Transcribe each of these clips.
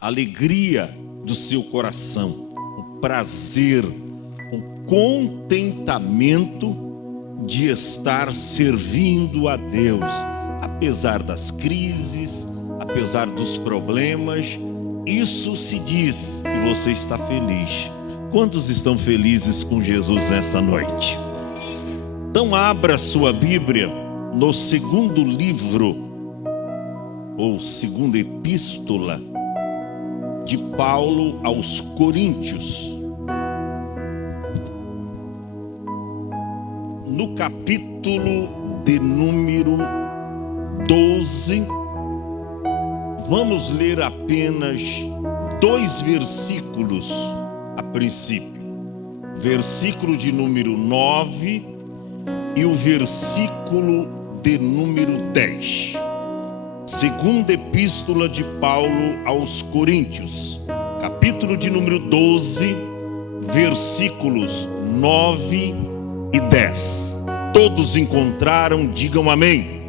a alegria do seu coração, o prazer, o contentamento de estar servindo a Deus, apesar das crises, apesar dos problemas. Isso se diz que você está feliz. Quantos estão felizes com Jesus nesta noite? Então abra sua Bíblia no segundo livro, ou segunda epístola de Paulo aos Coríntios, no capítulo de número 12, vamos ler apenas 2 versículos a princípio, versículo de número 9 e o versículo de número 10. Segunda epístola de Paulo aos Coríntios, capítulo de número 12, versículos 9 e 10. Todos encontraram? Digam amém.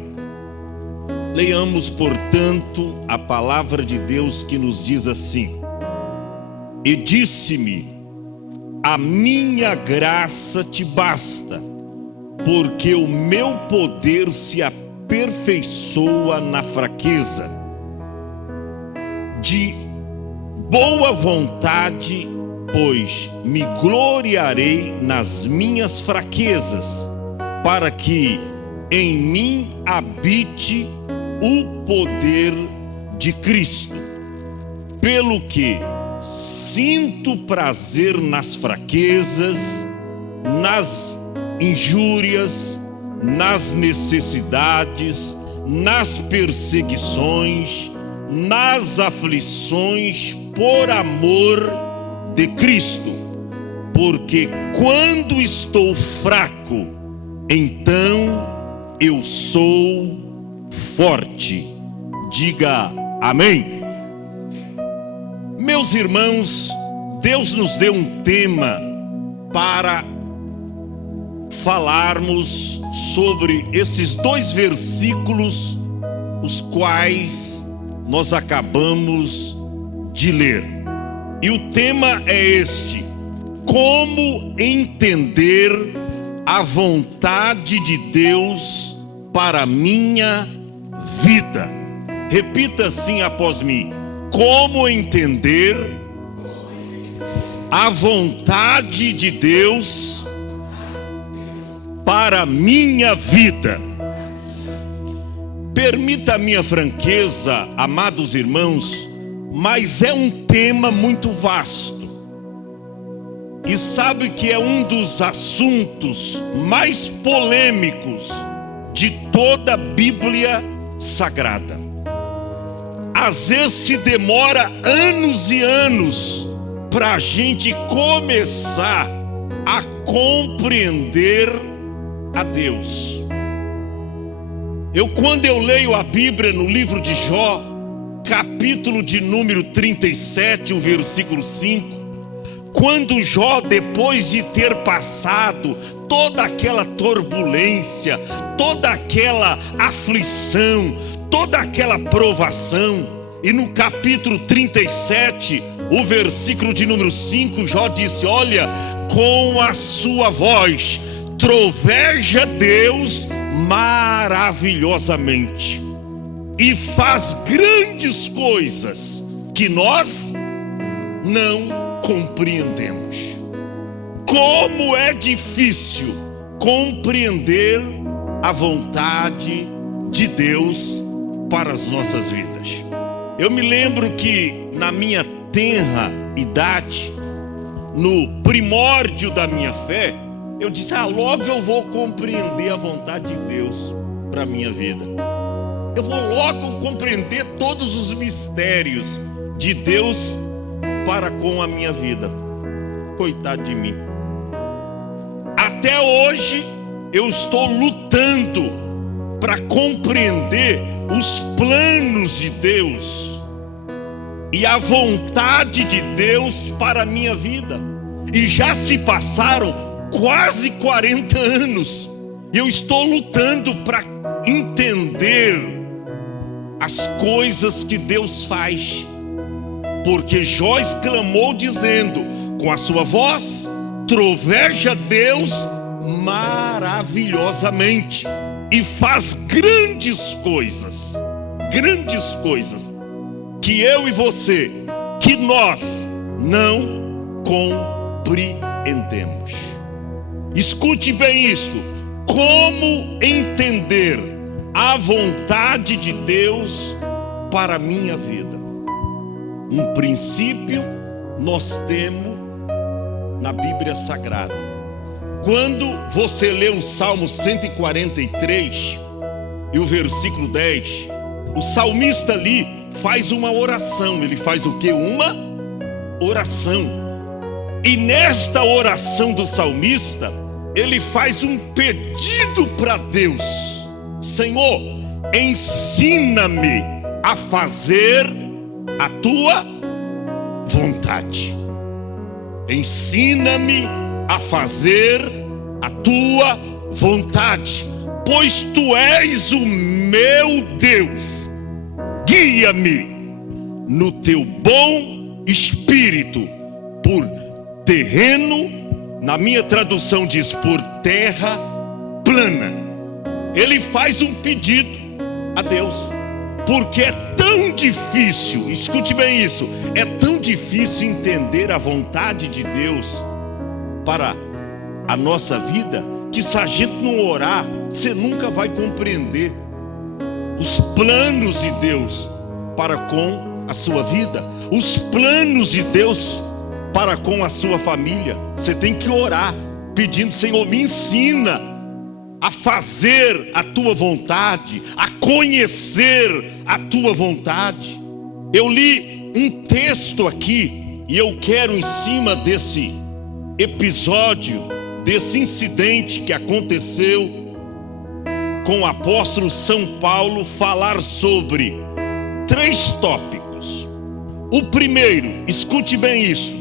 Leiamos, portanto, a palavra de Deus, que nos diz assim: E disse-me: a minha graça te basta, porque o meu poder se aperfeiçoa na fraqueza. De boa vontade, pois, me gloriarei nas minhas fraquezas, para que em mim habite o poder de Cristo. Pelo que sinto prazer nas fraquezas, nas injúrias, nas necessidades, nas perseguições, nas aflições, por amor de Cristo. Porque quando estou fraco, então eu sou forte. Diga amém. Meus irmãos, Deus nos deu um tema para falarmos sobre esses 2 versículos, os quais nós acabamos de ler. E o tema é este: como entender a vontade de Deus para a minha vida. Repita assim após mim: como entender a vontade de Deus para a minha vida. Permita a minha franqueza, amados irmãos, mas é um tema muito vasto. E sabe que é um dos assuntos mais polêmicos de toda a Bíblia Sagrada. Às vezes se demora anos e anos para a gente começar a compreender a Deus. Quando eu leio a Bíblia no livro de Jó, capítulo de número 37, o versículo 5, quando Jó, depois de ter passado toda aquela turbulência, toda aquela aflição, toda aquela provação, e no capítulo 37, o versículo de número 5, Jó disse: olha, com a sua voz troveja Deus maravilhosamente, e faz grandes coisas que nós não compreendemos. Como é difícil compreender a vontade de Deus para as nossas vidas. Eu me lembro que na minha tenra idade, no primórdio da minha fé, eu disse: logo eu vou compreender a vontade de Deus para a minha vida. Eu vou logo compreender todos os mistérios de Deus para com a minha vida. Coitado de mim. Até hoje eu estou lutando para compreender os planos de Deus e a vontade de Deus para a minha vida. E já se passaram quase 40 anos. Eu estou lutando para entender as coisas que Deus faz. porque Jó exclamou dizendo: com a sua voz troveja Deus maravilhosamente e faz grandes coisas que eu e você, que nós não compreendemos. Escute bem isto: como entender a vontade de Deus para a minha vida? Um princípio nós temos na Bíblia Sagrada. Quando você lê o Salmo 143 e o versículo 10, o salmista ali faz uma oração. Ele faz o quê? Uma oração. E nesta oração do salmista, ele faz um pedido para Deus: Senhor, ensina-me a fazer a tua vontade. Ensina-me a fazer a tua vontade, pois tu és o meu Deus. Guia-me no teu bom espírito por terreno, na minha tradução diz por terra plana. Ele faz um pedido a Deus, porque é tão difícil, escute bem isso, é tão difícil entender a vontade de Deus para a nossa vida, que se a gente não orar, você nunca vai compreender os planos de Deus para com a sua vida, os planos de Deus para com a sua família. Você tem que orar, pedindo: Senhor, me ensina a fazer a tua vontade, a conhecer a tua vontade. Eu li um texto aqui e eu quero, em cima desse episódio, desse incidente que aconteceu com o apóstolo São Paulo, falar sobre 3 tópicos. O primeiro, escute bem isso,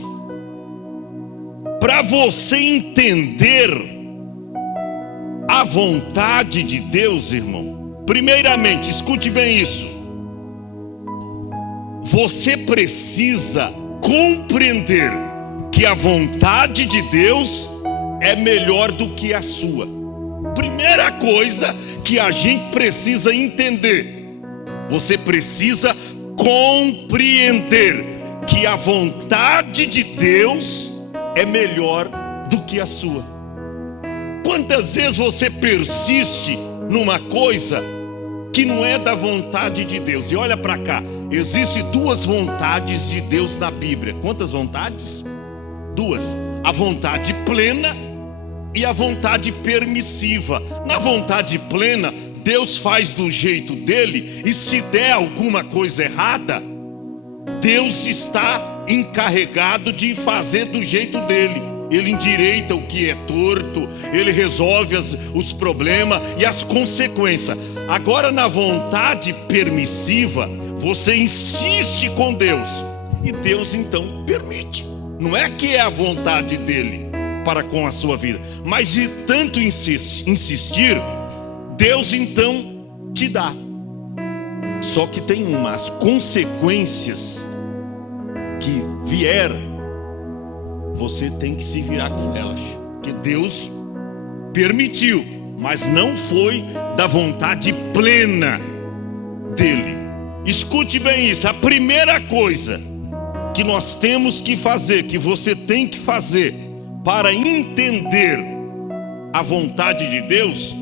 para você entender a vontade de Deus, irmão. Primeiramente, escute bem isso: você precisa compreender que a vontade de Deus é melhor do que a sua. Primeira coisa que a gente precisa entender: você precisa compreender que a vontade de Deus é melhor do que a sua. Quantas vezes você persiste numa coisa que não é da vontade de Deus? E olha para cá, existem 2 vontades de Deus na Bíblia. Quantas vontades? 2. A vontade plena e a vontade permissiva. Na vontade plena, Deus faz do jeito dele, e se der alguma coisa errada, Deus está encarregado de fazer do jeito dele. Ele endireita o que é torto, ele resolve os problemas e as consequências. Agora, na vontade permissiva, você insiste com Deus, e Deus então permite. Não é que é a vontade dele para com a sua vida, mas de tanto insistir, Deus então te dá. Só que tem umas consequências que vieram, você tem que se virar com elas, que Deus permitiu, mas não foi da vontade plena dele. Escute bem isso: a primeira coisa que nós temos que fazer, que você tem que fazer para entender a vontade de Deus,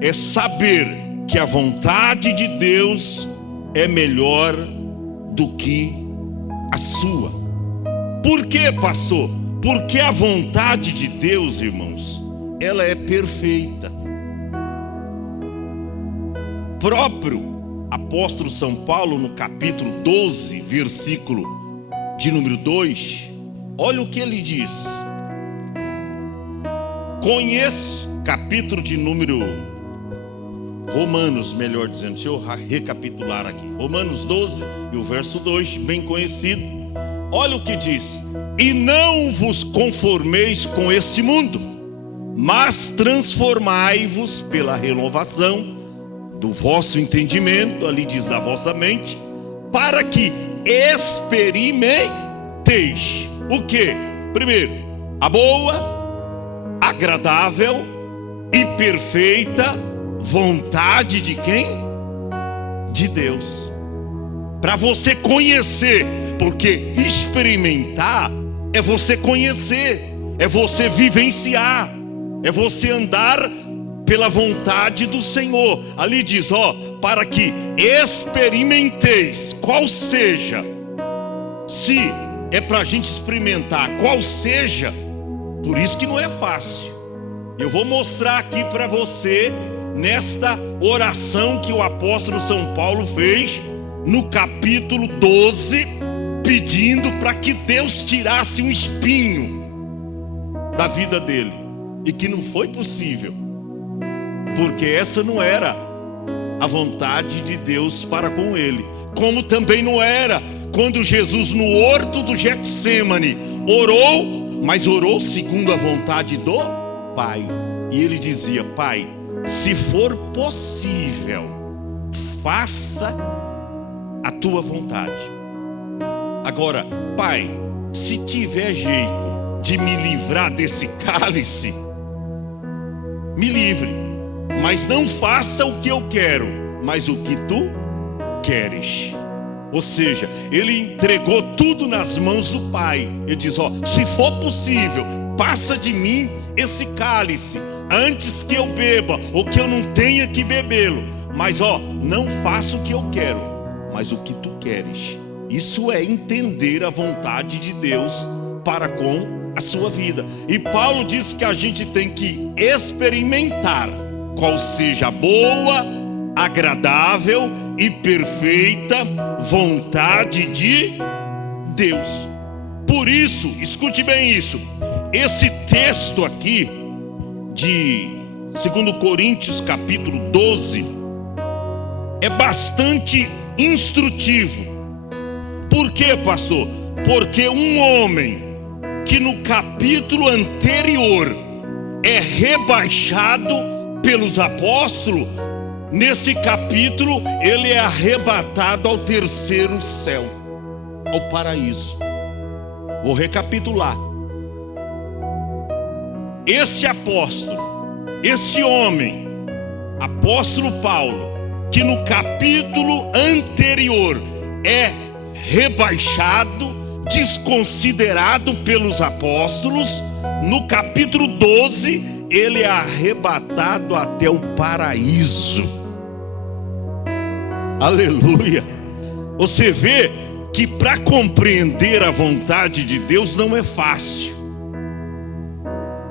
é saber que a vontade de Deus é melhor do que a sua. Por quê, pastor? Porque a vontade de Deus, irmãos, ela é perfeita. Próprio apóstolo São Paulo, no capítulo 12, versículo de número 2, olha o que ele diz. Conheço, capítulo de número Romanos, melhor dizendo, deixa eu recapitular aqui. Romanos 12 e o verso 2, bem conhecido. Olha o que diz: e não vos conformeis com este mundo, mas transformai-vos pela renovação do vosso entendimento, ali diz da vossa mente, para que experimenteis. O que? Primeiro, a boa, agradável e perfeita vontade de quem? De Deus. Para você conhecer, porque experimentar é você conhecer, é você vivenciar, é você andar pela vontade do Senhor. Ali diz, para que experimenteis, qual seja, se é para a gente experimentar, qual seja, por isso que não é fácil. Eu vou mostrar aqui para você, nesta oração que o apóstolo São Paulo fez, no capítulo 12, pedindo para que Deus tirasse um espinho da vida dele, e que não foi possível, porque essa não era a vontade de Deus para com ele. Como também não era quando Jesus no horto do Getsêmani orou, mas orou segundo a vontade do Pai. E ele dizia, Pai, se for possível, faça a tua vontade. Agora, Pai, se tiver jeito de me livrar desse cálice, me livre, mas não faça o que eu quero, mas o que tu queres. Ou seja, ele entregou tudo nas mãos do Pai. Ele diz, se for possível, passa de mim esse cálice, antes que eu beba, ou que eu não tenha que bebê-lo, mas não faça o que eu quero, mas o que tu queres. Isso é entender a vontade de Deus para com a sua vida. E Paulo diz que a gente tem que experimentar qual seja a boa, agradável e perfeita vontade de Deus. Por isso, escute bem isso, esse texto aqui de 2 Coríntios capítulo 12 é bastante instrutivo. Por quê, pastor? Porque um homem que no capítulo anterior é rebaixado pelos apóstolos, nesse capítulo ele é arrebatado ao terceiro céu, ao paraíso. Vou recapitular. Este apóstolo, este homem, apóstolo Paulo, que no capítulo anterior é rebaixado, desconsiderado pelos apóstolos, no capítulo 12 ele é arrebatado até o paraíso. Aleluia. Você vê que para compreender a vontade de Deus não é fácil,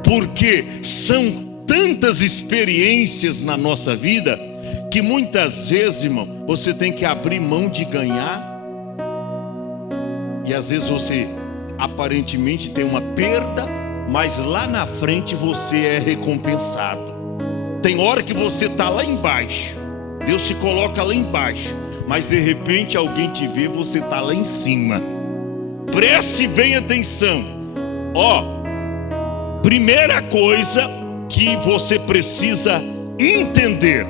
porque são tantas experiências na nossa vida que muitas vezes, irmão, você tem que abrir mão de ganhar. E às vezes você aparentemente tem uma perda, mas lá na frente você é recompensado. Tem hora que você está lá embaixo, Deus te coloca lá embaixo, mas de repente alguém te vê, você está lá em cima. Preste bem atenção. Primeira coisa que você precisa entender: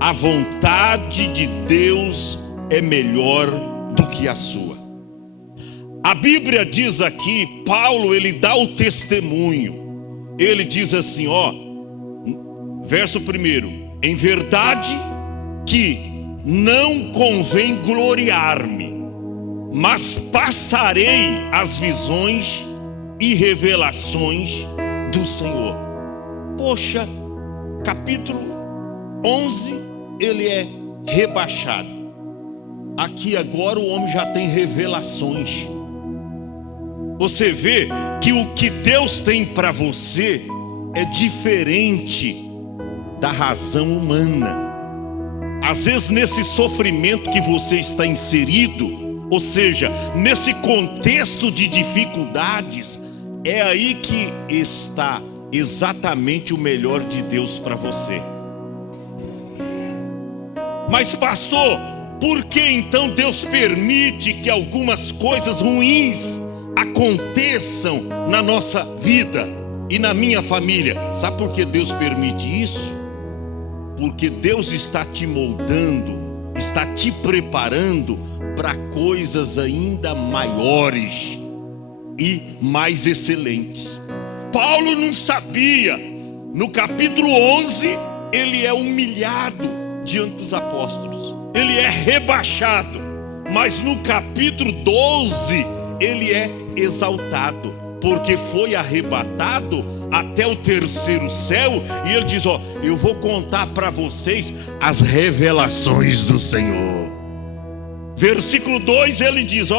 a vontade de Deus é melhor do que a sua. A Bíblia diz aqui, Paulo ele dá o testemunho. Ele diz assim, verso 1: em verdade que não convém gloriar-me, mas passarei as visões e revelações do Senhor. Poxa, capítulo 11 ele é rebaixado. Aqui agora o homem já tem revelações. Você vê que o que Deus tem para você é diferente da razão humana. Às vezes nesse sofrimento que você está inserido, ou seja, nesse contexto de dificuldades, é aí que está exatamente o melhor de Deus para você. Mas pastor, por que então Deus permite que algumas coisas ruins aconteçam na nossa vida e na minha família? Sabe por que Deus permite isso? Porque Deus está te moldando, está te preparando para coisas ainda maiores e mais excelentes. Paulo não sabia. No capítulo 11, ele é humilhado diante dos apóstolos, ele é rebaixado. Mas no capítulo 12, ele é exaltado, porque foi arrebatado até o terceiro céu. E ele diz: eu vou contar para vocês as revelações do Senhor. Versículo 2, ele diz: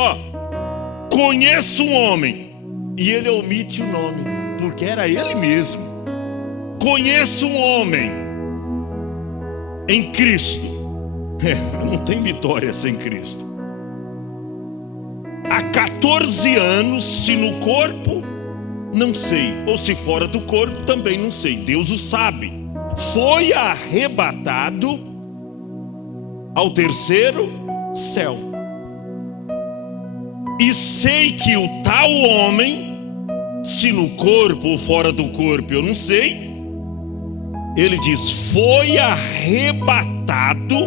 conheço um homem. E ele omite o nome, porque era ele mesmo. Conheço um homem em Cristo. Não tem vitória sem Cristo. Há 14 anos, se no corpo, não sei, ou se fora do corpo, também não sei, Deus o sabe. Foi arrebatado ao terceiro céu. E sei que o tal homem, se no corpo ou fora do corpo, eu não sei, ele diz: foi arrebatado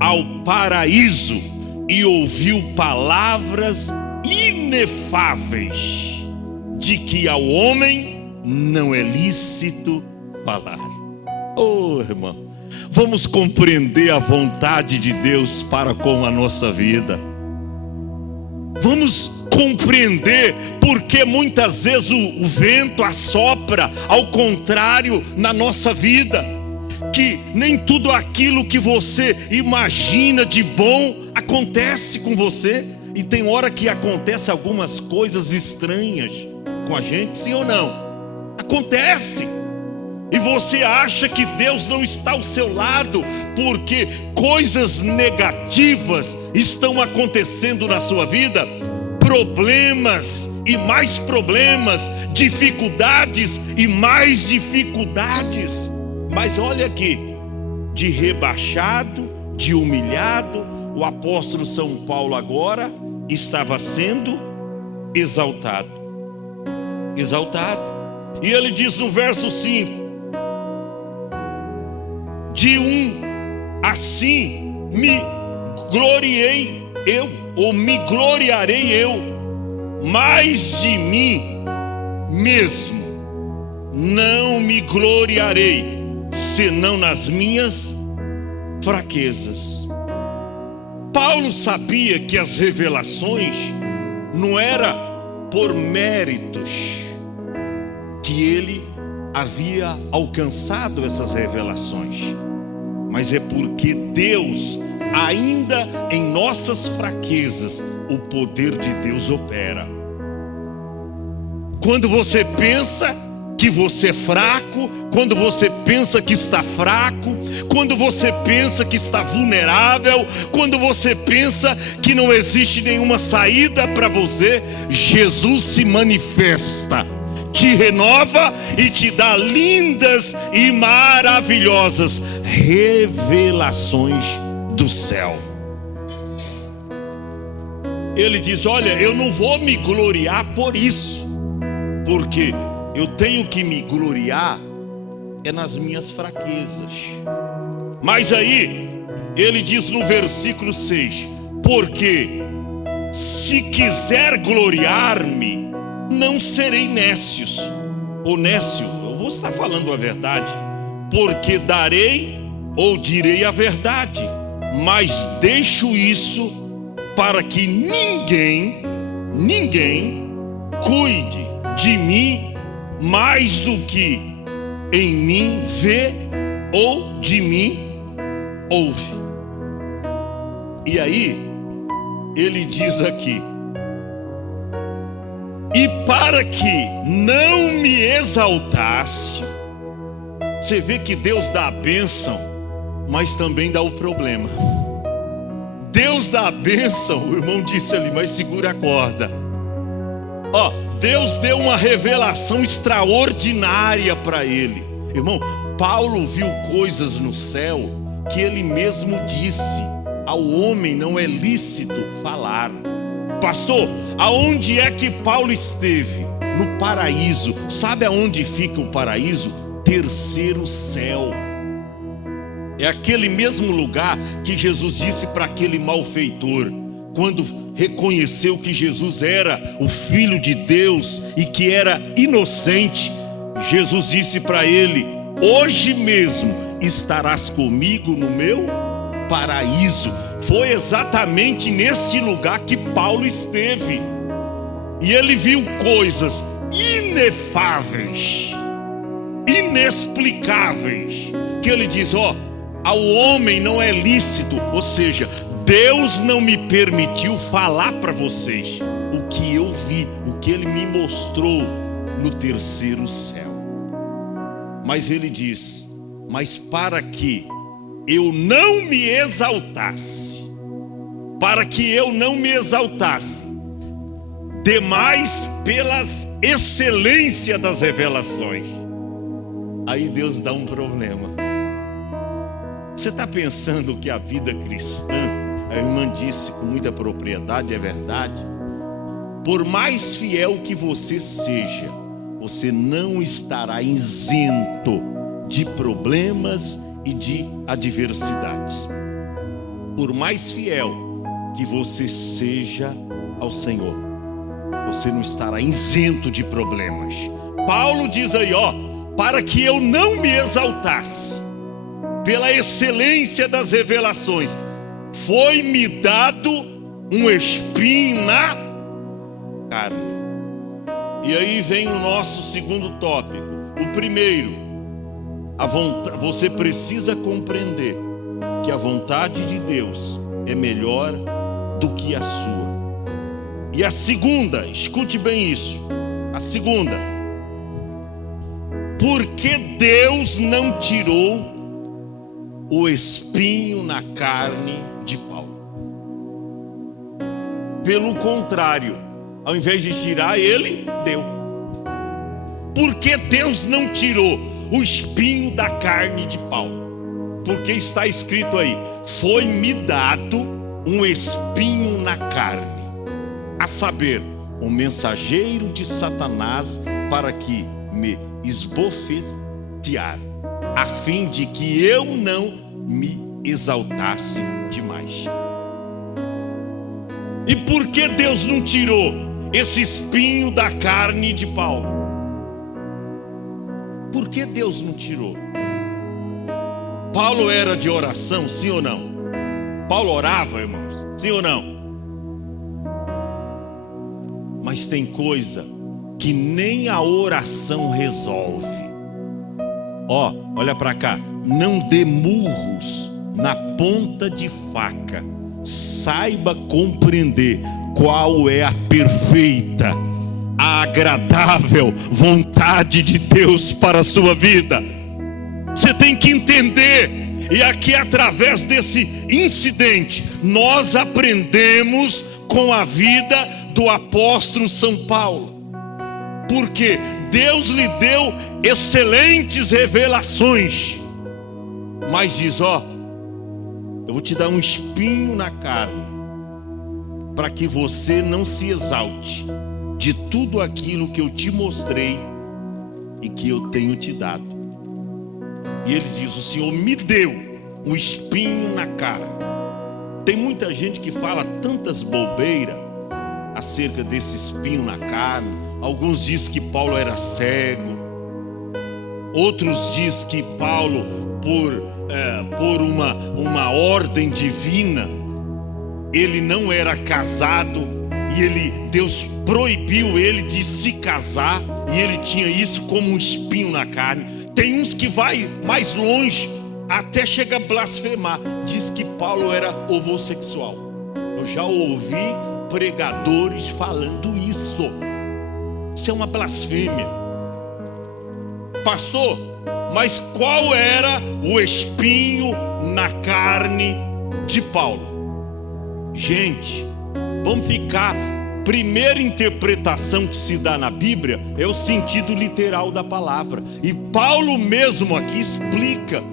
ao paraíso e ouviu palavras inefáveis, de que ao homem não é lícito falar. Irmão, vamos compreender a vontade de Deus para com a nossa vida. Vamos compreender porque muitas vezes o vento assopra ao contrário na nossa vida. Que nem tudo aquilo que você imagina de bom acontece com você. E tem hora que acontece algumas coisas estranhas com a gente, sim ou não? Acontece. E você acha que Deus não está ao seu lado porque coisas negativas estão acontecendo na sua vida? Problemas e mais problemas, dificuldades e mais dificuldades. Mas olha aqui, de rebaixado, de humilhado, o apóstolo São Paulo agora estava sendo exaltado. Exaltado. E ele diz no verso 5: de assim me gloriei eu, ou me gloriarei eu, mas de mim mesmo não me gloriarei, senão nas minhas fraquezas. Paulo sabia que as revelações não era por méritos que ele havia alcançado essas revelações, mas é porque Deus, ainda em nossas fraquezas, o poder de Deus opera. Quando você pensa que você é fraco, quando você pensa que está fraco, quando você pensa que está vulnerável, quando você pensa que não existe nenhuma saída para você, Jesus se manifesta, te renova e te dá lindas e maravilhosas revelações do céu. Ele diz: olha, eu não vou me gloriar por isso, porque eu tenho que me gloriar é nas minhas fraquezas. Mas aí ele diz no versículo 6: porque se quiser gloriar-me, não serei nécios, ou nécio, eu vou estar falando a verdade, porque darei ou direi a verdade, mas deixo isso para que ninguém cuide de mim mais do que em mim vê ou de mim ouve. E aí ele diz aqui: e para que não me exaltaste. Você vê que Deus dá a bênção, mas também dá o problema. Deus dá a bênção, o irmão disse ali, mas segura a corda. Deus deu uma revelação extraordinária para ele. Irmão, Paulo viu coisas no céu que ele mesmo disse: ao homem não é lícito falar. Pastor, aonde é que Paulo esteve? No paraíso. Sabe aonde fica o paraíso? Terceiro céu. É aquele mesmo lugar que Jesus disse para aquele malfeitor, quando reconheceu que Jesus era o Filho de Deus e que era inocente. Jesus disse para ele: hoje mesmo estarás comigo no meu paraíso. Foi exatamente neste lugar que Paulo esteve. E ele viu coisas inefáveis, inexplicáveis, que ele diz: ao homem não é lícito, ou seja, Deus não me permitiu falar para vocês o que eu vi, o que ele me mostrou no terceiro céu. Mas ele diz: mas para que eu não me exaltasse, demais pelas excelências das revelações. Aí Deus dá um problema. Você está pensando que a vida cristã, a irmã disse com muita propriedade, é verdade, por mais fiel que você seja, você não estará isento de problemas e de adversidades. Por mais fiel que você seja ao Senhor, você não estará isento de problemas. Paulo diz aí, para que eu não me exaltasse, pela excelência das revelações, foi-me dado um espinho na carne. E aí vem o nosso segundo tópico. O primeiro, você precisa compreender que a vontade de Deus é melhor do que a sua. E a segunda, escute bem isso, a segunda, porque Deus não tirou o espinho na carne de Paulo. Pelo contrário, ao invés de tirar, ele deu. Porque Deus não tirou o espinho da carne de Paulo? Porque está escrito aí: foi-me dado um espinho na carne, a saber, o mensageiro de Satanás, para que me esbofetear, a fim de que eu não me exaltasse demais. E por que Deus não tirou esse espinho da carne de Paulo? Por que Deus não tirou? Paulo era de oração, sim ou não? Paulo orava, irmãos, sim ou não? Mas tem coisa que nem a oração resolve. Olha para cá. Não dê murros na ponta de faca. Saiba compreender qual é a perfeita, a agradável vontade de Deus para a sua vida. Você tem que entender. E aqui, através desse incidente, nós aprendemos com a vida do apóstolo São Paulo. Porque Deus lhe deu excelentes revelações, mas diz: eu vou te dar um espinho na carne, para que você não se exalte de tudo aquilo que eu te mostrei e que eu tenho te dado. E ele diz: o Senhor me deu um espinho na carne. Tem muita gente que fala tantas bobeiras acerca desse espinho na carne. Alguns dizem que Paulo era cego, outros dizem que Paulo, por uma ordem divina, ele não era casado e Deus proibiu ele de se casar, e ele tinha isso como um espinho na carne. Tem uns que vai mais longe, até chega a blasfemar, diz que Paulo era homossexual. Eu já ouvi pregadores falando isso. Isso é uma blasfêmia. Pastor, mas qual era o espinho na carne de Paulo? Gente, vamos ficar. Primeira interpretação que se dá na Bíblia é o sentido literal da palavra. E Paulo mesmo aqui explica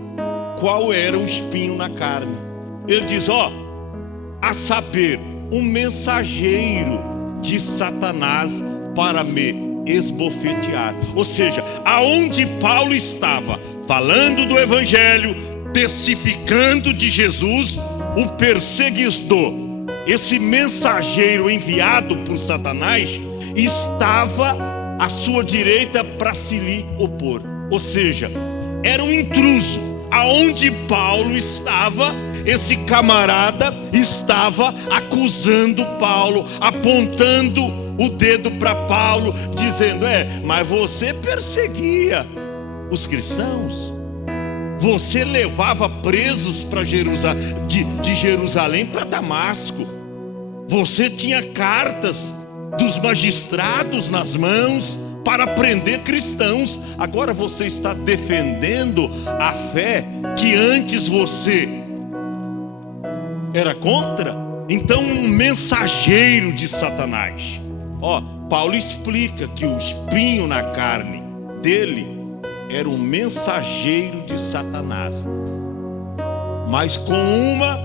qual era o espinho na carne. Ele diz: a saber, um mensageiro de Satanás para me esbofetear. Ou seja, aonde Paulo estava falando do evangelho, testificando de Jesus, o perseguidor, esse mensageiro enviado por Satanás, estava à sua direita para se lhe opor. Ou seja, era um intruso. Aonde Paulo estava, esse camarada estava acusando Paulo, apontando o dedo para Paulo, dizendo: mas você perseguia os cristãos, você levava presos para de Jerusalém para Damasco, você tinha cartas dos magistrados nas mãos para prender cristãos. Agora você está defendendo a fé que antes você era contra. Então, um mensageiro de Satanás. Paulo explica que o espinho na carne dele era um mensageiro de Satanás, mas com uma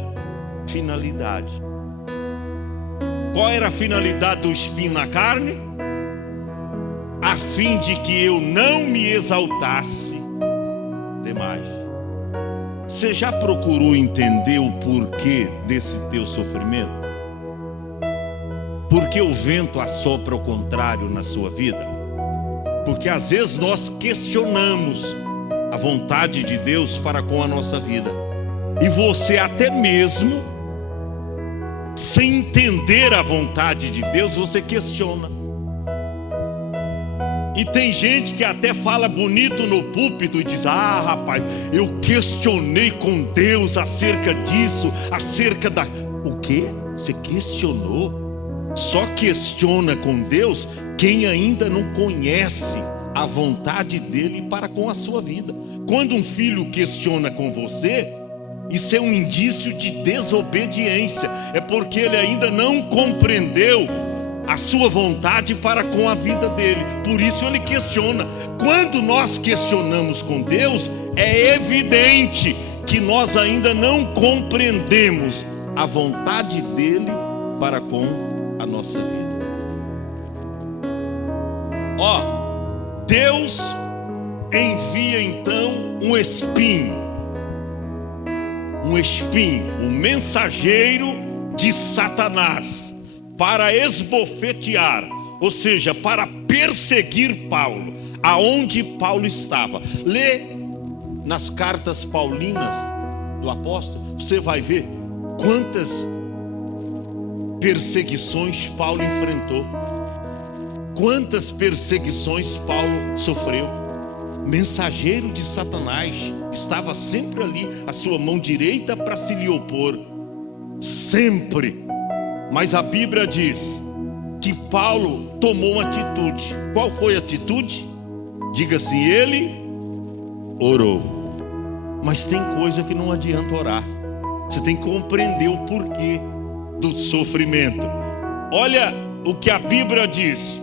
finalidade. Qual era a finalidade do espinho na carne? A fim de que eu não me exaltasse demais. Você já procurou entender o porquê desse teu sofrimento? Por que o vento assopra ao contrário na sua vida? Porque às vezes nós questionamos a vontade de Deus para com a nossa vida. E você até mesmo, sem entender a vontade de Deus, você questiona. E tem gente que até fala bonito no púlpito e diz: rapaz, eu questionei com Deus acerca disso, acerca da... O quê? Você questionou? Só questiona com Deus quem ainda não conhece a vontade dele para com a sua vida. Quando um filho questiona com você, isso é um indício de desobediência. É porque ele ainda não compreendeu a sua vontade para com a vida dele. Por isso ele questiona. Quando nós questionamos com Deus, é evidente que nós ainda não compreendemos a vontade dele para com a nossa vida. Deus envia então um espinho, um mensageiro de Satanás, para esbofetear, ou seja, para perseguir Paulo, aonde Paulo estava. Lê nas cartas paulinas do apóstolo, você vai ver quantas perseguições Paulo enfrentou, quantas perseguições Paulo sofreu. Mensageiro de Satanás, estava sempre ali, a sua mão direita para se lhe opor, sempre. Mas a Bíblia diz que Paulo tomou uma atitude. Qual foi a atitude? Diga assim: ele orou. Mas tem coisa que não adianta orar. Você tem que compreender o porquê do sofrimento. Olha o que a Bíblia diz,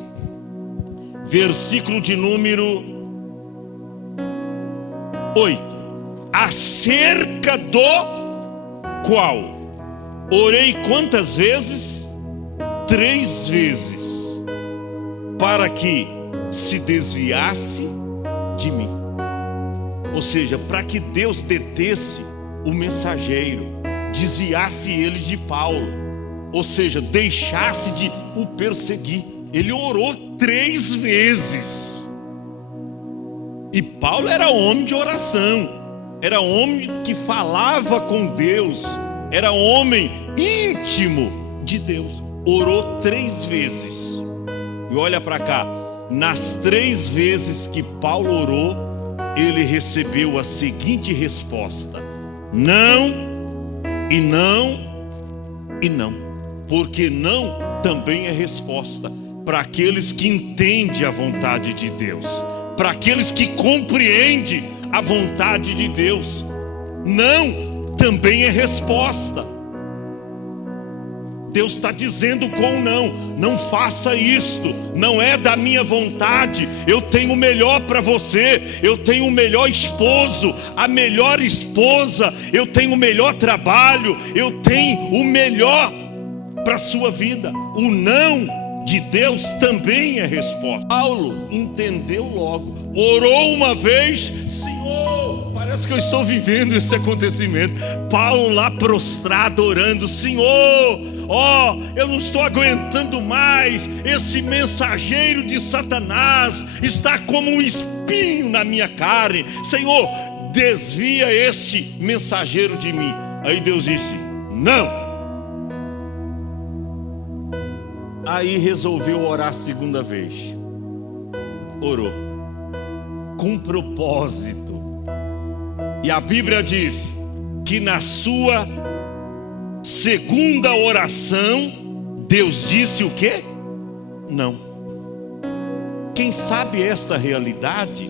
versículo de número 8: acerca do qual orei quantas vezes? 3 vezes, para que se desviasse de mim. Ou seja, para que Deus detesse o mensageiro, desviasse ele de Paulo, ou seja, deixasse de o perseguir. Ele orou 3 vezes. E Paulo era homem de oração, era homem que falava com Deus, era homem íntimo de Deus. Orou 3 vezes. E olha para cá, nas 3 vezes que Paulo orou, ele recebeu a seguinte resposta: não, e não, e não. Porque não também é resposta para aqueles que entendem a vontade de Deus, para aqueles que compreendem a vontade de Deus. Não também é resposta. Deus está dizendo com não: não faça isto, não é da minha vontade. Eu tenho o melhor para você, eu tenho o melhor esposo, a melhor esposa, eu tenho o melhor trabalho, eu tenho o melhor para a sua vida. O não de Deus também é resposta. Paulo entendeu logo, orou uma vez: Senhor, Senhor, parece que eu estou vivendo esse acontecimento. Paulo lá prostrado, orando: Senhor, eu não estou aguentando mais. Esse mensageiro de Satanás está como um espinho na minha carne. Senhor, desvia este mensageiro de mim. Aí Deus disse: não. Aí resolveu orar a segunda vez. Orou com propósito. E a Bíblia diz que na sua segunda oração, Deus disse o quê? Não. Quem sabe esta realidade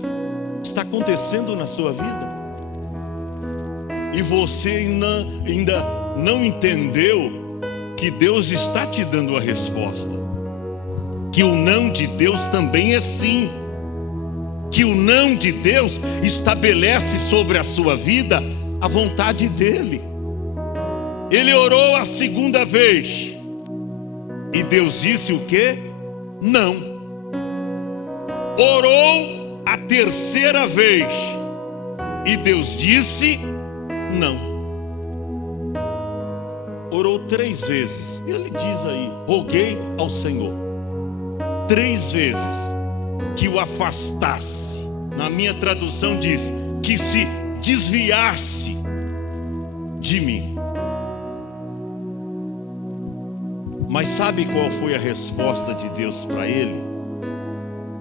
está acontecendo na sua vida e você ainda não entendeu que Deus está te dando a resposta, que o não de Deus também é sim, que o não de Deus estabelece sobre a sua vida a vontade dele. Ele orou a segunda vez e Deus disse o quê? Não. Orou a terceira vez e Deus disse não. Orou 3 vezes. Ele diz aí: roguei ao Senhor 3 vezes que o afastasse. Na minha tradução diz que se desviasse de mim. Mas sabe qual foi a resposta de Deus para ele?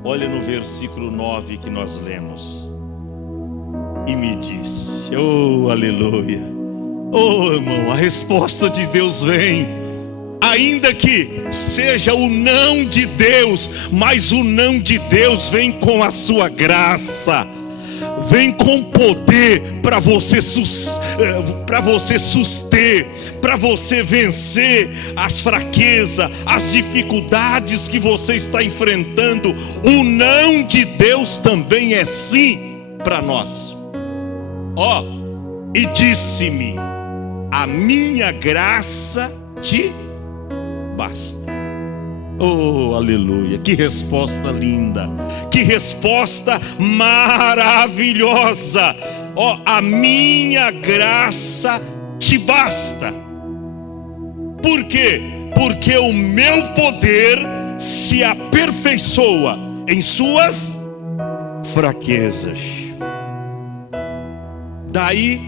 Olha no versículo 9 que nós lemos. E me disse: oh, aleluia. Oh, irmão, a resposta de Deus vem. Ainda que seja o não de Deus, mas o não de Deus vem com a sua graça, vem com poder para você suster, para você vencer as fraquezas, as dificuldades que você está enfrentando. O não de Deus também é sim para nós. E disse-me: a minha graça te basta. Oh, aleluia, que resposta linda, que resposta maravilhosa. A minha graça te basta. Por quê? Porque o meu poder se aperfeiçoa em suas fraquezas. Daí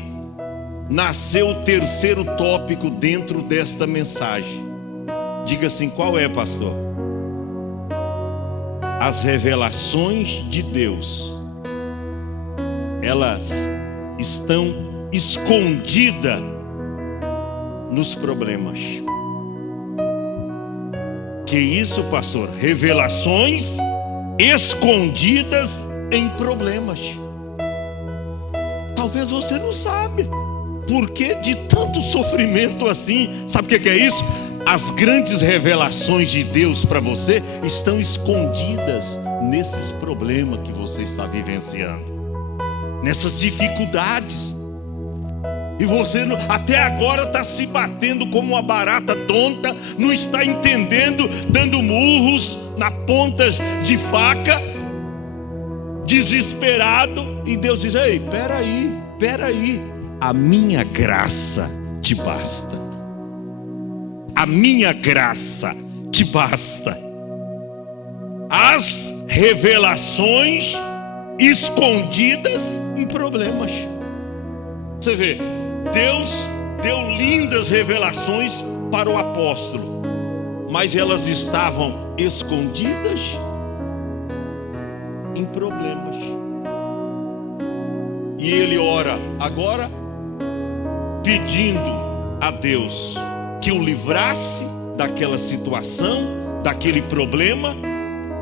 nasceu o terceiro tópico dentro desta mensagem. Diga assim: qual é, pastor? As revelações de Deus, elas estão escondidas nos problemas. Que isso, pastor? Revelações escondidas em problemas. Talvez você não sabe por que de tanto sofrimento assim. Sabe o que é isso? As grandes revelações de Deus para você estão escondidas nesses problemas que você está vivenciando, nessas dificuldades. E você até agora está se batendo como uma barata tonta, não está entendendo, dando murros na ponta de faca, desesperado. E Deus diz: ei, peraí, a minha graça te basta. A minha graça te basta. As revelações escondidas em problemas. Você vê, Deus deu lindas revelações para o apóstolo, mas elas estavam escondidas em problemas. E ele ora agora pedindo a Deus que o livrasse daquela situação, daquele problema.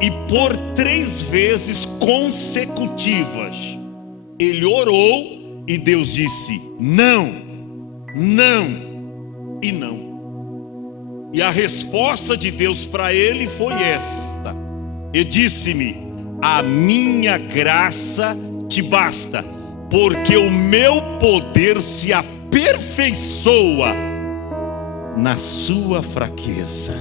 E por 3 vezes consecutivas ele orou e Deus disse: não, não e não. E a resposta de Deus para ele foi esta: e disse-me: a minha graça te basta, porque o meu poder se aperfeiçoa na sua fraqueza.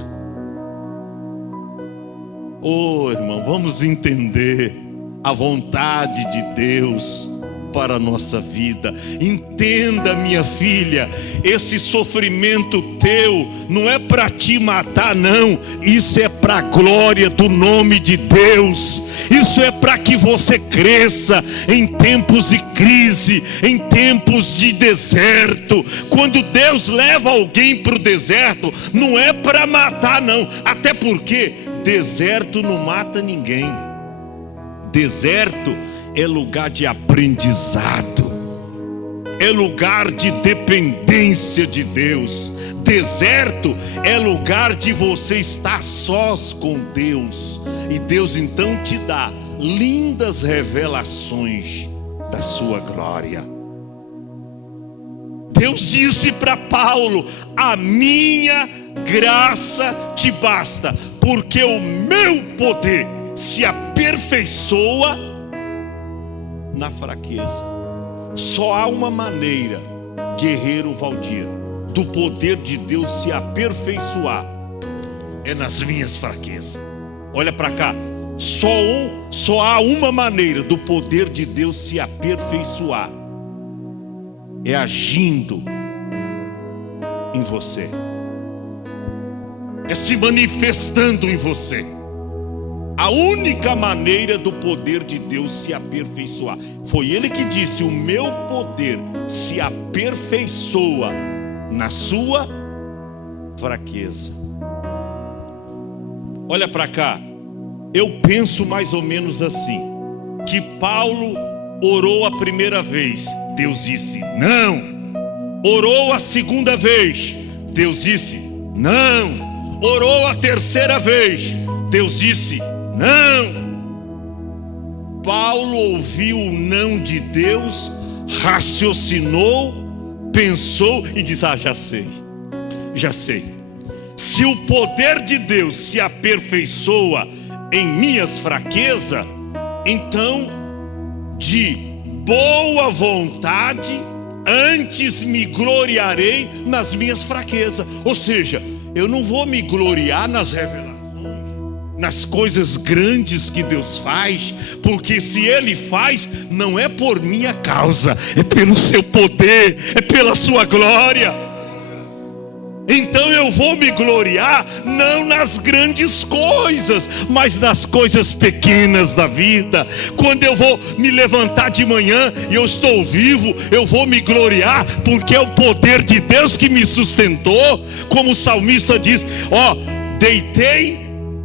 Oh, irmão, vamos entender a vontade de Deus para a nossa vida. Entenda, minha filha, esse sofrimento teu não é para te matar, não. Isso é para a glória do nome de Deus. Isso é para que você cresça em tempos de crise, em tempos de deserto. Quando Deus leva alguém para o deserto, não é para matar, não. Até porque deserto não mata ninguém. Deserto é lugar de aprendizado, é lugar de dependência de Deus. Deserto é lugar de você estar sós com Deus. E Deus então te dá lindas revelações da sua glória. Deus disse para Paulo: a minha graça te basta, porque o meu poder se aperfeiçoa na fraqueza. Só há uma maneira, guerreiro Valdir, do poder de Deus se aperfeiçoar, é nas minhas fraquezas. Olha para cá, só há uma maneira do poder de Deus se aperfeiçoar, é agindo em você, é se manifestando em você. A única maneira do poder de Deus se aperfeiçoar. Foi Ele que disse: o meu poder se aperfeiçoa na sua fraqueza. Olha para cá, eu penso mais ou menos assim, que Paulo orou a primeira vez, Deus disse não. Orou a segunda vez, Deus disse não. Orou a terceira vez, Deus disse não. Paulo ouviu o não de Deus, raciocinou, pensou e disse: já sei. Se o poder de Deus se aperfeiçoa em minhas fraquezas, então de boa vontade antes me gloriarei nas minhas fraquezas. Ou seja, eu não vou me gloriar nas revelações, nas coisas grandes que Deus faz, porque se Ele faz, não é por minha causa, é pelo seu poder, é pela sua glória. Então eu vou me gloriar não nas grandes coisas, mas nas coisas pequenas da vida. Quando eu vou me levantar de manhã e eu estou vivo, eu vou me gloriar, porque é o poder de Deus que me sustentou. Como o salmista diz: deitei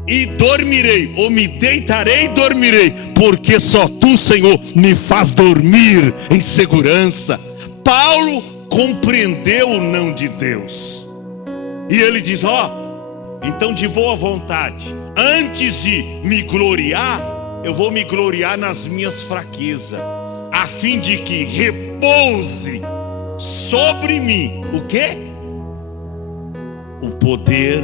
e dormirei, ou me deitarei e dormirei, porque só tu, Senhor, me faz dormir em segurança. Paulo compreendeu o não de Deus, e ele diz: então de boa vontade, antes de me gloriar, eu vou me gloriar nas minhas fraquezas, a fim de que repouse sobre mim o quê? O poder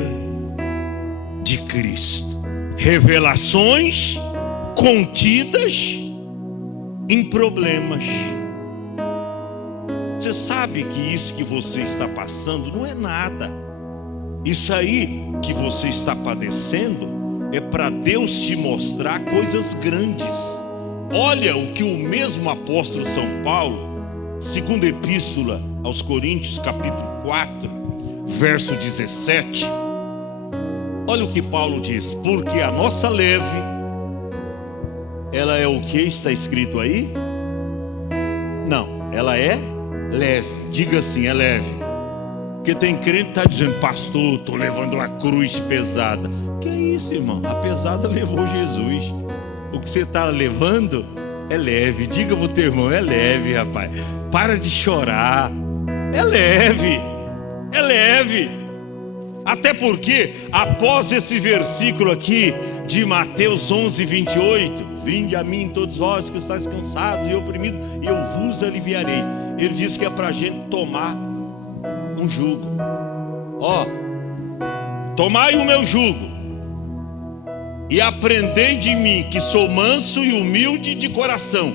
de Cristo. Revelações contidas em problemas. Você sabe que isso que você está passando não é nada. Isso aí que você está padecendo é para Deus te mostrar coisas grandes. Olha o que o mesmo apóstolo São Paulo, segunda epístola aos Coríntios, capítulo 4, verso 17. Olha o que Paulo diz: porque a nossa leve, ela é o que está escrito aí? Não, ela é leve. Diga assim: é leve. Porque tem crente que está dizendo: pastor, estou levando uma cruz pesada. Que é isso, irmão? A pesada levou Jesus. O que você está levando é leve. Diga para o teu irmão: é leve, rapaz. Para de chorar. É leve. É leve. Até porque, após esse versículo aqui de Mateus 11, 28, vinde a mim todos vós que estáis cansados e oprimidos, e eu vos aliviarei. Ele diz que é para a gente tomar um jugo. Tomai o meu jugo e aprendei de mim, que sou manso e humilde de coração,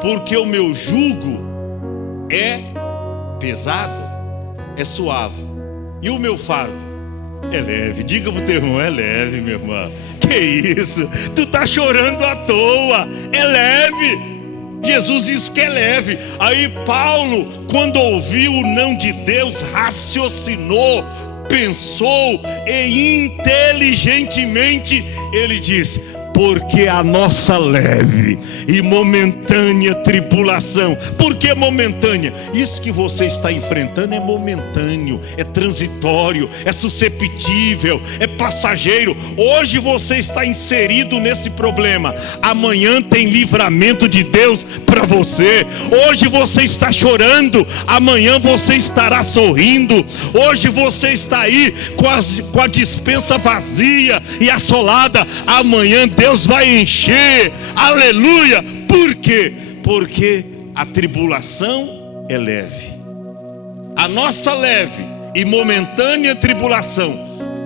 porque o meu jugo é pesado, é suave, e o meu fardo é leve. Diga pro teu irmão: é leve, meu irmão. Que isso? Tu tá chorando à toa. É leve. Jesus diz que é leve. Aí Paulo, quando ouviu o não de Deus, raciocinou, pensou e inteligentemente ele diz: porque a nossa leve e momentânea tribulação. Por que momentânea? Isso que você está enfrentando é momentâneo, é transitório, é susceptível, é passageiro. Hoje você está inserido nesse problema, amanhã tem livramento de Deus para você. Hoje você está chorando, amanhã você estará sorrindo. Hoje você está aí com a despensa vazia e assolada, amanhã Deus vai encher, aleluia. Por quê? Porque a tribulação é leve. A nossa leve e momentânea tribulação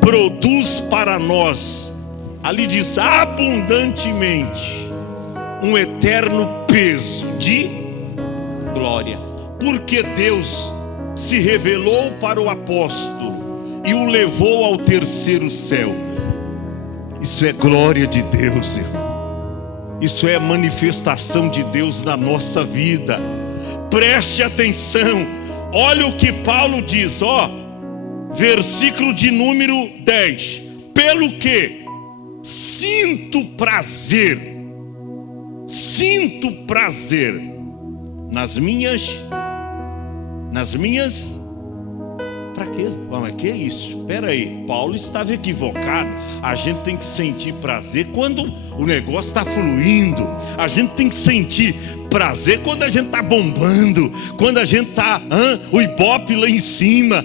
produz para nós, ali diz abundantemente, um eterno peso de glória. Porque Deus se revelou para o apóstolo e o levou ao terceiro céu. Isso é glória de Deus, irmão. Isso é manifestação de Deus na nossa vida. Preste atenção. Olha o que Paulo diz, versículo de número 10. Pelo que sinto prazer nas minhas fraquezas. Mas que é isso? Espera aí, Paulo estava equivocado. A gente tem que sentir prazer quando o negócio está fluindo. A gente tem que sentir prazer quando a gente está bombando, quando a gente está o ibope lá em cima,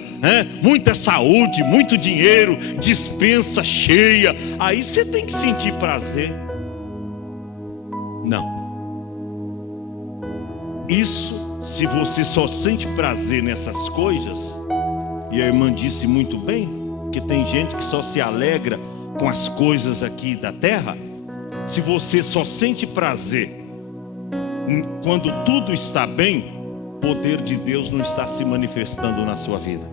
muita saúde, muito dinheiro, despensa cheia. Aí você tem que sentir prazer. Não. Isso, se você só sente prazer nessas coisas, e a irmã disse muito bem, que tem gente que só se alegra com as coisas aqui da terra. Se você só sente prazer quando tudo está bem, o poder de Deus não está se manifestando na sua vida.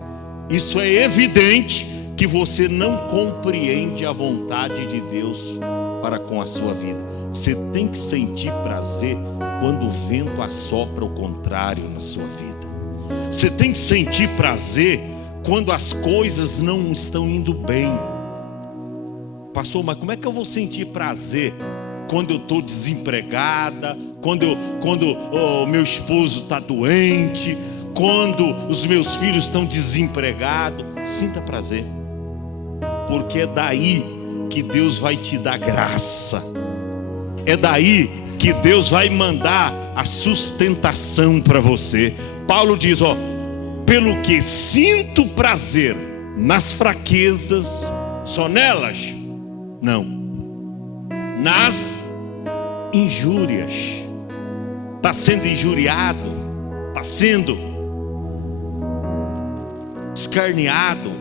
Isso é evidente que você não compreende a vontade de Deus para com a sua vida. Você tem que sentir prazer quando o vento assopra o contrário na sua vida. Você tem que sentir prazer quando as coisas não estão indo bem. Pastor, mas como é que eu vou sentir prazer quando eu estou desempregada, quando o meu esposo está doente, quando os meus filhos estão desempregados? Sinta prazer, porque é daí que Deus vai te dar graça. É daí que Deus vai mandar a sustentação para você. Paulo diz, pelo que sinto prazer nas fraquezas, só nelas? Não. Nas injúrias. Está sendo injuriado, está sendo escarneado,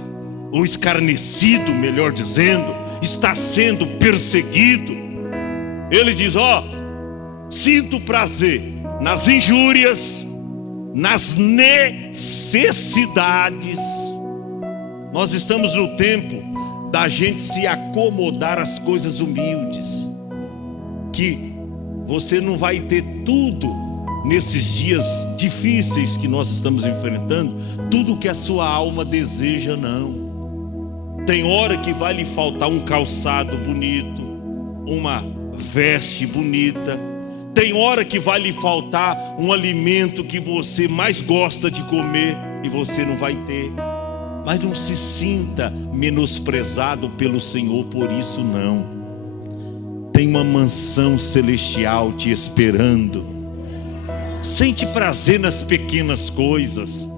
ou escarnecido, melhor dizendo, está sendo perseguido. Ele diz, sinto prazer nas injúrias, nas necessidades. Nós estamos no tempo da gente se acomodar às coisas humildes, que você não vai ter tudo nesses dias difíceis que nós estamos enfrentando, tudo que a sua alma deseja, não. Tem hora que vai lhe faltar um calçado bonito, uma veste bonita. Tem hora que vai lhe faltar um alimento que você mais gosta de comer e você não vai ter. Mas não se sinta menosprezado pelo Senhor por isso, não. Tem uma mansão celestial te esperando. Sente prazer nas pequenas coisas.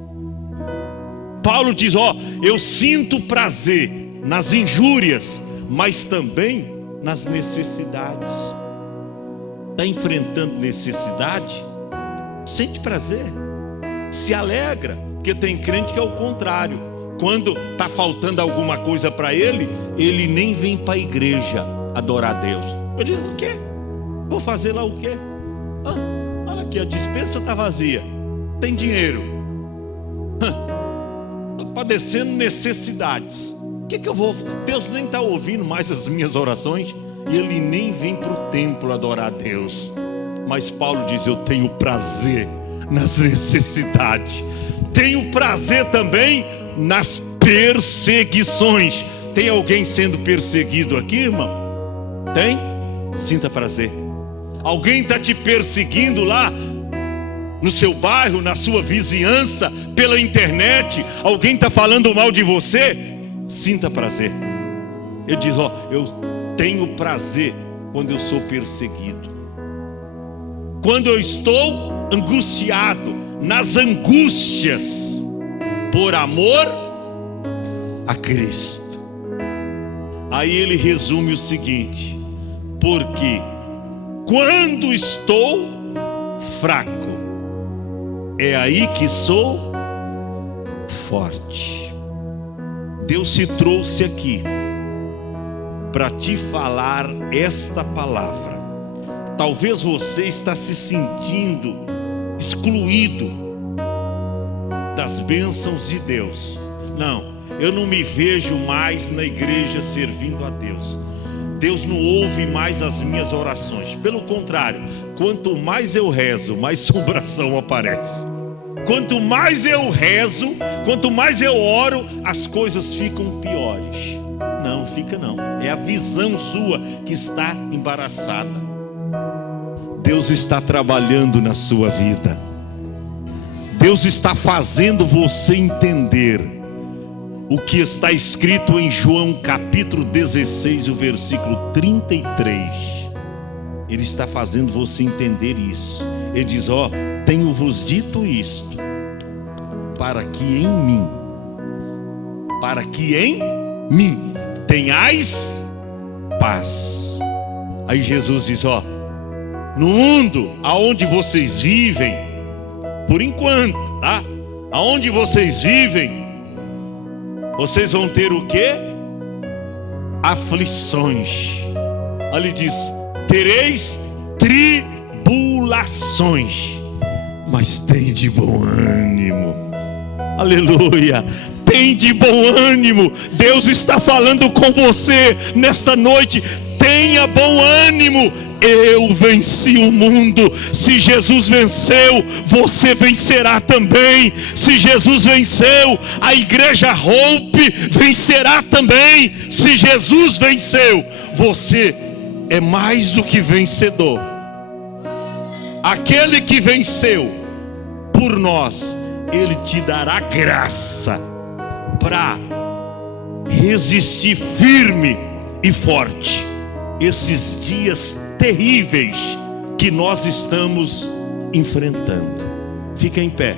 Paulo diz, eu sinto prazer nas injúrias, mas também nas necessidades. Está enfrentando necessidade? Sente prazer, se alegra, porque tem crente que é o contrário. Quando está faltando alguma coisa para ele, ele nem vem para a igreja adorar a Deus. Eu digo, o quê? Vou fazer lá o quê? Olha aqui, a despensa está vazia, tem dinheiro, estou padecendo necessidades. O que eu vou? Deus nem está ouvindo mais as minhas orações, e ele nem vem para o templo adorar a Deus. Mas Paulo diz: eu tenho prazer nas necessidades, tenho prazer também nas perseguições. Tem alguém sendo perseguido aqui, irmão? Tem? Sinta prazer. Alguém está te perseguindo lá no seu bairro, na sua vizinhança, pela internet? Alguém está falando mal de você? Sinta prazer. Ele diz: eu tenho prazer quando eu sou perseguido, quando eu estou angustiado, nas angústias, por amor a Cristo. Aí ele resume o seguinte: porque quando estou fraco, é aí que sou forte. Deus se trouxe aqui para te falar esta palavra. Talvez você está se sentindo excluído das bênçãos de Deus. Não, eu não me vejo mais na igreja servindo a Deus. Deus não ouve mais as minhas orações. Pelo contrário, quanto mais eu rezo, mais assombração aparece. Quanto mais eu rezo, quanto mais eu oro, as coisas ficam piores. Não, fica não. É a visão sua que está embaraçada. Deus está trabalhando na sua vida. Deus está fazendo você entender o que está escrito em João capítulo 16, o versículo 33. Ele está fazendo você entender isso. Ele diz: tenho-vos dito isto, para que em mim tenhais paz. Aí Jesus diz: no mundo aonde vocês vivem, por enquanto, tá? Aonde vocês vivem, vocês vão ter o quê? Aflições. Ali diz: tereis tribulações, mas tem de bom ânimo. Aleluia. Tem de bom ânimo. Deus está falando com você nesta noite. Tenha bom ânimo. Eu venci o mundo. Se Jesus venceu, você vencerá também. Se Jesus venceu, a igreja Hope vencerá também. Se Jesus venceu, você é mais do que vencedor. Aquele que venceu por nós, Ele te dará graça para resistir firme e forte esses dias terríveis que nós estamos enfrentando. Fica em pé.